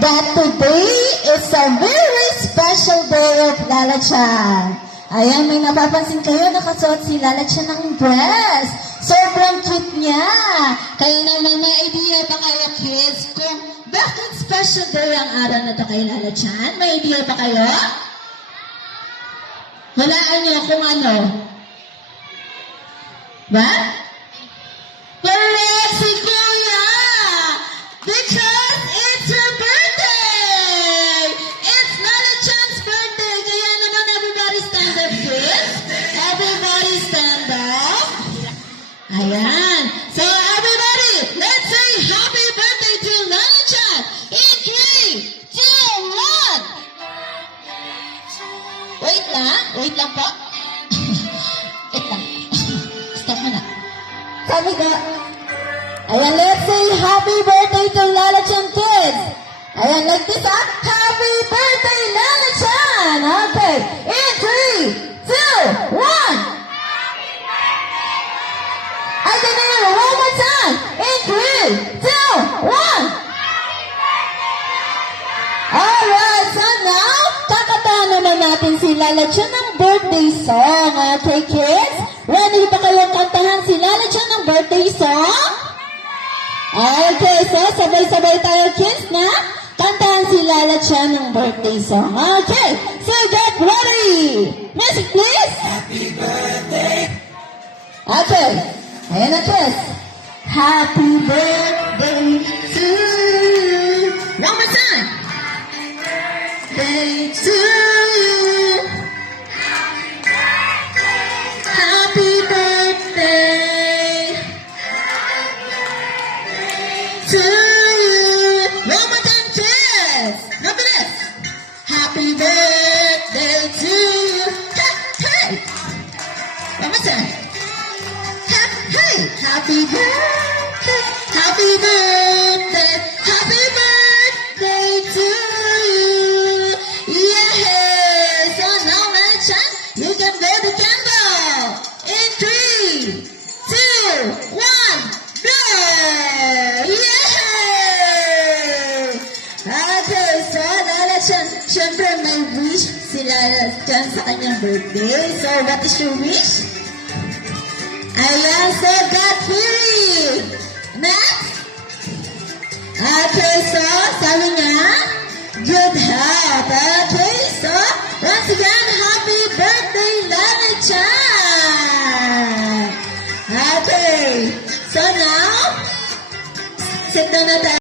that today is a very special day of Lala Chan. Ayan, may napapansin kayo, nakasuot si Lala Chan ng dress. Sobrang cute niya. Kaya naman may idea ba kayo, kids, kung bakit special day ang araw na to kay Lala Chan? May idea ba kayo? Walaan niyo kung ano. Ba? Correct, si Kuya! Because it's her birthday! It's Lala Chan's birthday! Kaya naman everybody stand up, please. Everybody stand up. Ayan. So everybody, let's say happy birthday to Lala Chan in 3, 2, 1. Wait lang po. Wait lang. Stop mo na. Sabi ko, ayan, let's say happy birthday to Lala Chan, kids. Ayan, like this, ah. Happy birthday, Lala Chan. Okay. In 3, 2, 1. I can hear you one more time. In 3, 2, 1. Alright, so now, kakatahan naman natin si Lala Chan ng birthday song. Okay, kids? Ready ba kayong kantahan si Lala Chan ng birthday song? Okay, so sabay-sabay tayo, kids, na kantahan si Lala Chan ng birthday song. Okay, so get ready. Music, please. Happy birthday. Okay, ayan na, kids. Happy birthday to you. One more time. Birthday to you. Happy birthday to you. One more time, kids. Remember this. Happy birthday to you. Hey, hey. One more time. Hey, happy birthday. Happy birthday. Happy birthday to you. Yeah. So now, Lala Chan, you can blow the candle. In 3, 2, 1, go! Yeah! Okay, so Lala Chan, syempre may wish si Lala Chan sa kanyang birthday. So what is your wish? Ayan, so God feeling. Next? Okay, so sabi niya, good health. Okay, so once again, happy birthday, Lala Chan. Okay, so now, sit down na tayo.